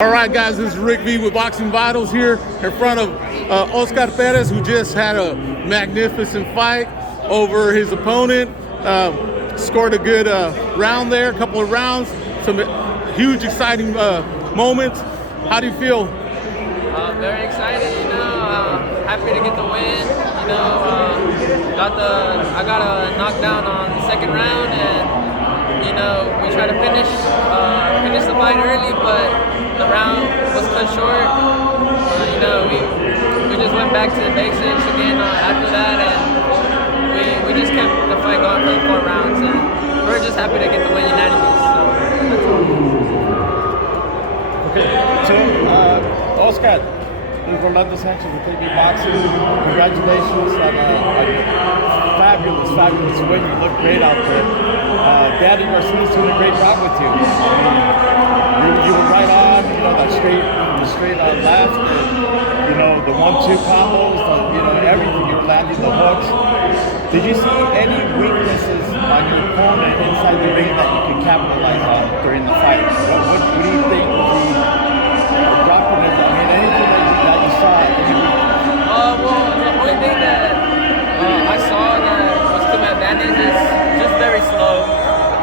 All right, guys, this is Rick V with Boxing Vitals here in front of Oscar Perez, who just had a magnificent fight over his opponent. Scored a good round there, a couple of rounds, some huge, exciting moments. How do you feel? Very excited, happy to get the win. I got a knockdown on the second round, and we tried to finish the fight early, but the round was cut short. We just went back to the basics again after that, and we just kept the fight going for the 4 rounds, and we're just happy to get the win unanimous. So that's all. Okay, so Oscar, Raymundo Rios with KB Boxing. Congratulations on a fabulous win. You look great out there. Daddy Garcia's doing a great job with you. You were right on, that straight left, and, the 1-2 combos, everything. You were landing the hooks. Did you see any weaknesses on your opponent inside the ring that you could capitalize on during the fight? What do you think the dropping it? I mean, anything that you saw? Well, the only thing that I saw that was to my advantage is just very slow.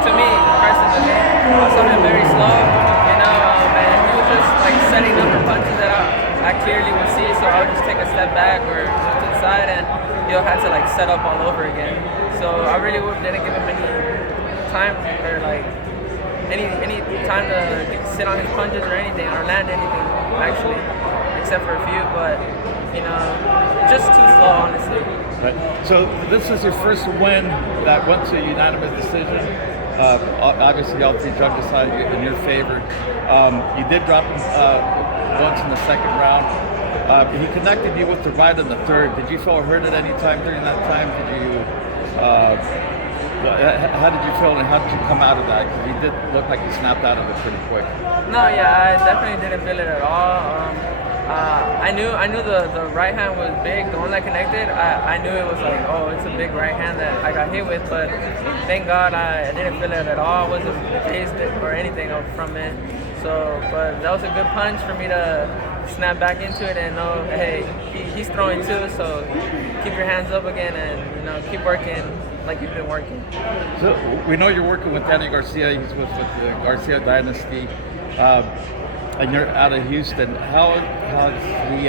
To me, personally, I saw him very slow. And he was just like setting up the punches that I clearly would see. So I would just take a step back or to the side, and he'll have to like set up all over again. So I really didn't give him any time or like any time to sit on his punches or anything or land anything actually, except for a few. But just too slow, honestly. Right. So this is your first win that went to a unanimous decision. Obviously, all 3 judges decided in your favor. You did drop him once in the second round. He connected you with the right in the third. Did you feel hurt at any time during that time? How did you feel, and how did you come out of that? Because he did look like he snapped out of it pretty quick. No, yeah, I definitely didn't feel it at all. I knew the right hand was big. The one that connected, I knew it was like, oh, it's a big right hand that I got hit with. But thank God I didn't feel it at all. I wasn't phased or anything from it. So, but that was a good punch for me to snap back into it and know, hey, he's throwing too. So keep your hands up again and keep working like you've been working. So we know you're working with Danny Garcia. He's with the Garcia Dynasty. And you're out of Houston. How has he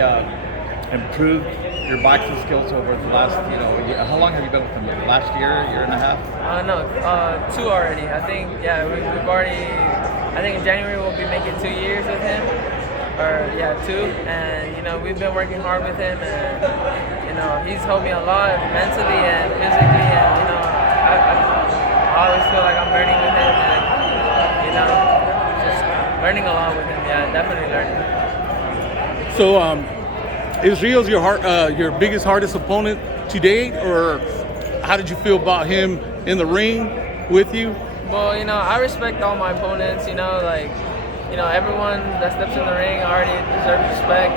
improved your boxing skills over the last, how long have you been with him? Last year and a half? No, 2 already. I think, we've already, I think in January we'll be making 2 years with him. 2. And, we've been working hard with him, and, he's helped me a lot mentally and physically, and, I always feel like I'm learning with him, and, just learning a lot with him. Yeah, definitely learning. So, is Rios your biggest, hardest opponent to date, or how did you feel about him in the ring with you? Well, I respect all my opponents. Everyone that steps in the ring already deserves respect.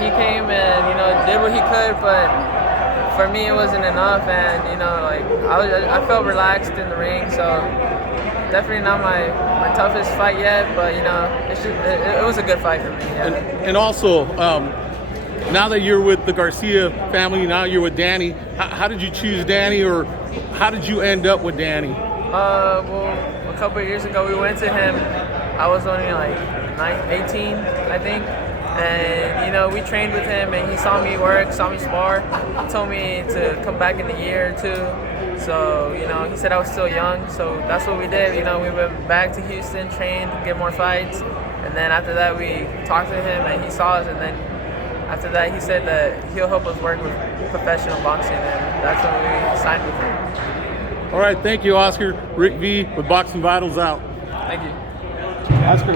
He came and did what he could, but for me it wasn't enough. And I felt relaxed in the ring, so definitely not my toughest fight yet. But it was a good fight for me. Yeah. And also, now that you're with the Garcia family, now you're with Danny. How did you choose Danny, or how did you end up with Danny? Well, a couple of years ago we went to him. I was only like 18, I think. And, we trained with him, and he saw me work, saw me spar. He told me to come back in a year or 2. So, he said I was still young. So that's what we did. We went back to Houston, trained, get more fights. And then after that, we talked to him, and he saw us. And then after that, he said that he'll help us work with professional boxing. And that's when we signed with him. All right, thank you, Oscar. Rick V with Boxing Vitals out. Thank you. Oscar,